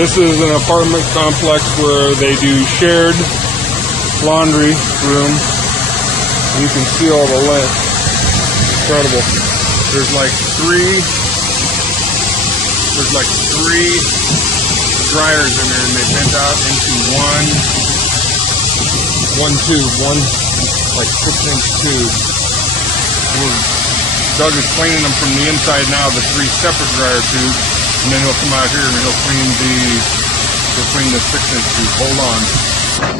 This is an apartment complex where they do shared laundry room. You can see all the lint. Incredible. There's like three dryers in there, and they bent out into one tube, like 6-inch tube. Doug is cleaning them from the inside now, the 3 separate dryer tubes, and then he'll come out here and he'll clean the 6-inch tube. Hold on.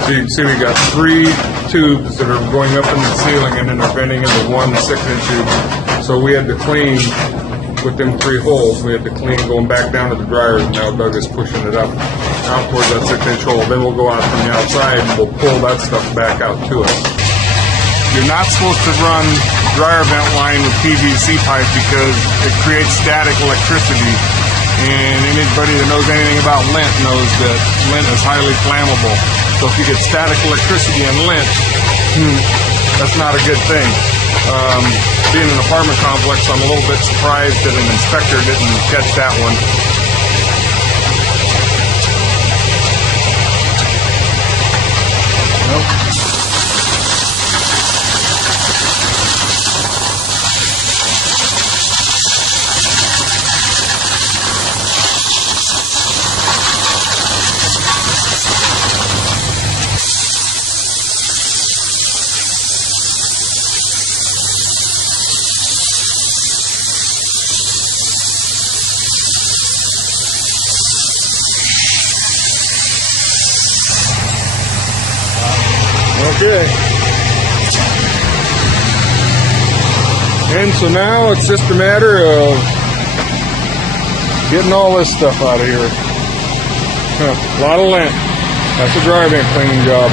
So you can see we got 3 tubes that are going up in the ceiling, and then they're bending into one 6-inch tube. So we had to clean with them 3 holes. We had to clean going back down to the dryers, and now Doug is pushing it up out towards that 6-inch hole. Then we'll go out from the outside and we'll pull that stuff back out to us. You're not supposed to run dryer vent line with PVC pipe because it creates static electricity. And anybody that knows anything about lint knows that lint is highly flammable. So if you get static electricity in lint, that's not a good thing. Being an apartment complex, I'm a little bit surprised that an inspector didn't catch that one. Nope. Okay. And so now it's just a matter of getting all this stuff out of here. A lot of lint. That's a dryer vent cleaning job.